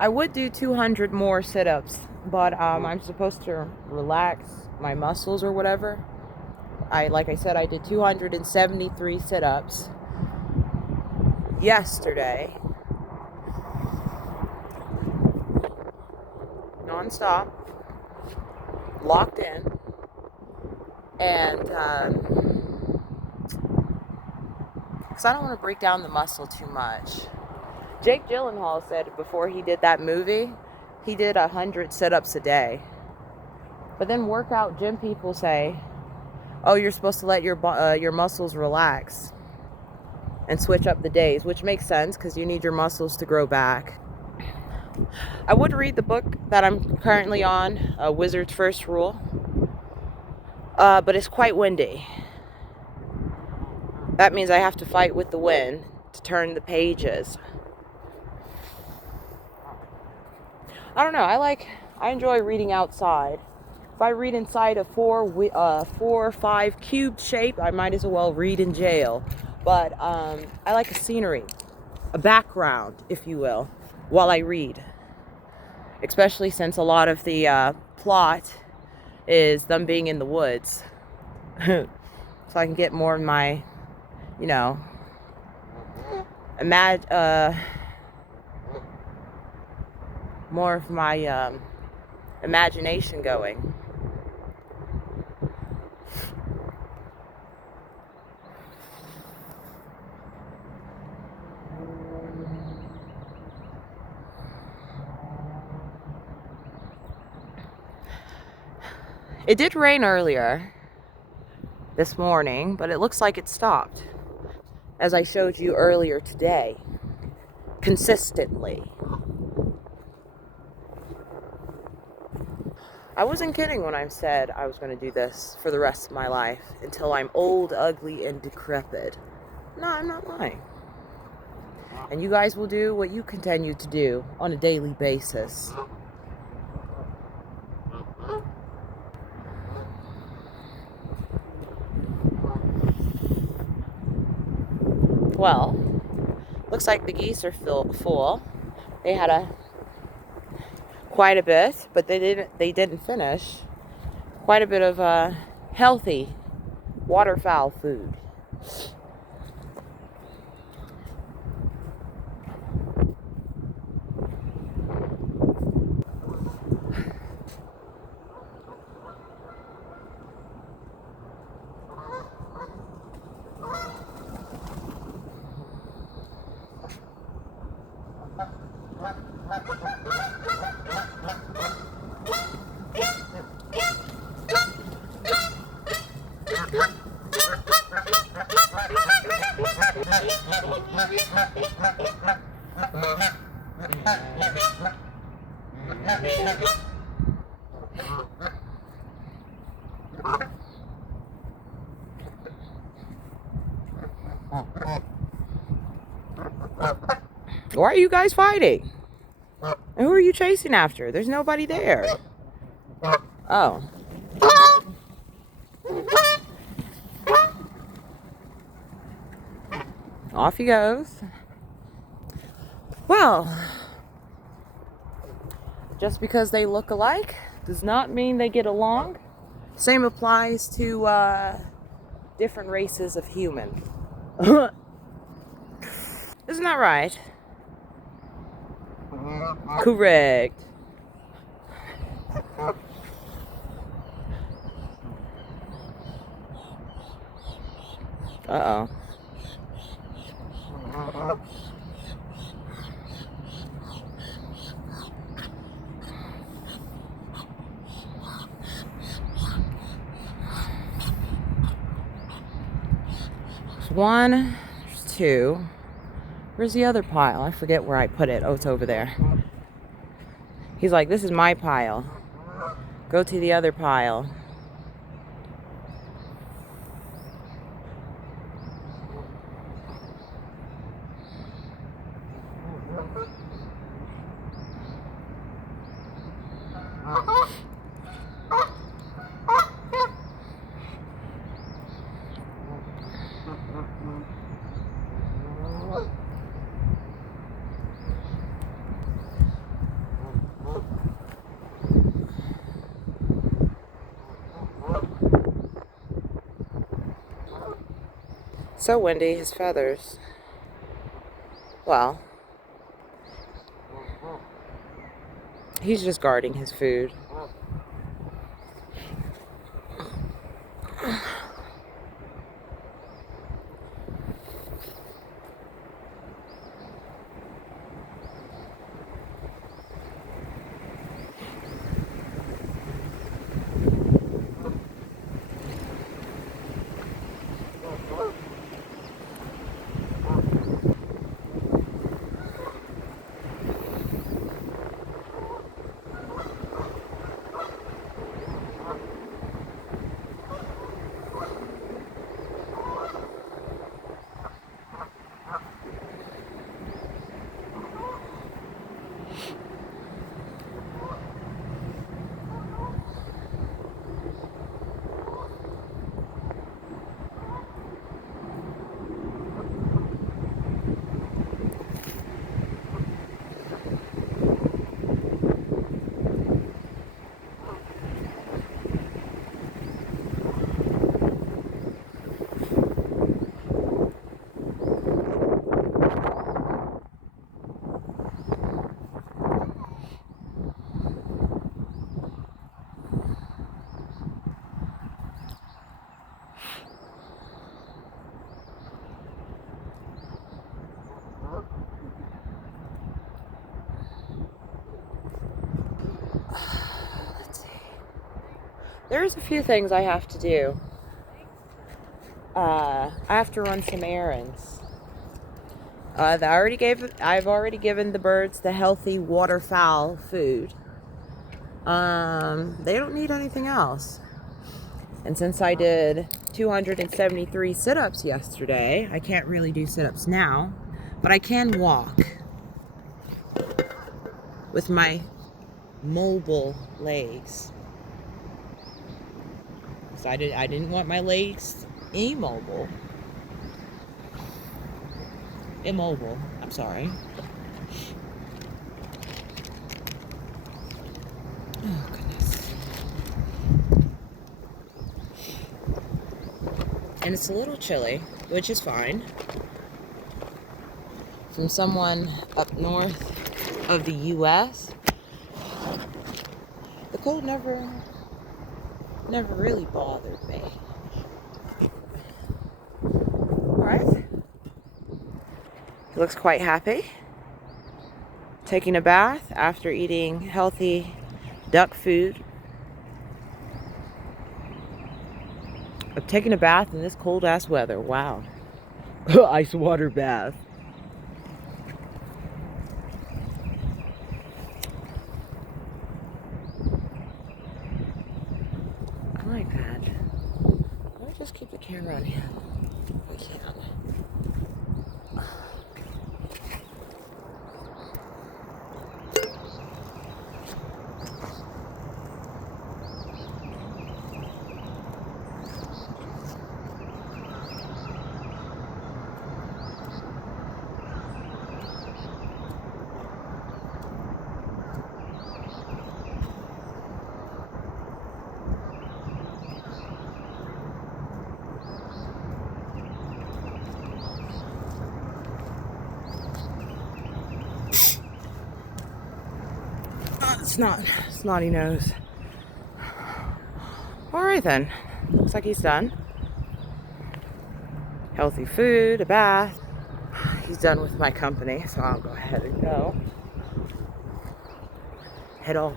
I would do 200 more sit-ups, but I'm supposed to relax my muscles or whatever. Like I said, I did 273 sit-ups yesterday, non-stop, locked in, and because I don't want to break down the muscle too much. Jake Gyllenhaal said before he did that movie, he did 100 sit-ups a day. But then workout gym people say, oh, you're supposed to let your muscles relax and switch up the days, which makes sense because you need your muscles to grow back. I would read the book that I'm currently on, Wizard's First Rule, but it's quite windy. That means I have to fight with the wind to turn the pages. I don't know. I enjoy reading outside. If I read inside a 4 or 5 cubed shape, I might as well read in jail. But I like a scenery, a background, if you will, while I read. Especially since a lot of the plot is them being in the woods. So I can get more of my, more of my imagination going. It did rain earlier this morning, but it looks like it stopped, as I showed you earlier today, consistently. I wasn't kidding when I said I was going to do this for the rest of my life until I'm old, ugly, and decrepit. No, I'm not lying. And you guys will do what you continue to do on a daily basis. Well, looks like the geese are full. They had quite a bit, but they didn't finish. Quite a bit of healthy waterfowl food. Why are you guys fighting? And who are you chasing after? There's nobody there. Oh. Off he goes. Well, just because they look alike does not mean they get along. Same applies to different races of human. Isn't that right? Correct. Uh-oh. There's one, there's two. Where's the other pile? I forget where I put it. Oh, it's over there. He's like, this is my pile. Go to the other pile. So windy, his feathers. Well, he's just guarding his food. There's a few things I have to do. I have to run some errands. I've already given the birds the healthy waterfowl food. They don't need anything else. And since I did 273 sit-ups yesterday, I can't really do sit-ups now, but I can walk with my mobile legs. So I didn't want my legs immobile. I'm sorry. Oh, goodness. And it's a little chilly, which is fine. From someone up north of the U.S., the cold never really bothered me. Alright. He looks quite happy. Taking a bath after eating healthy duck food. I'm taking a bath in this cold ass weather. Wow. Ice water bath. I like that. Let me just keep the camera on him if I can. Snotty nose. Alright then. Looks like he's done. Healthy food, a bath. He's done with my company, so I'll go ahead and go. Head off.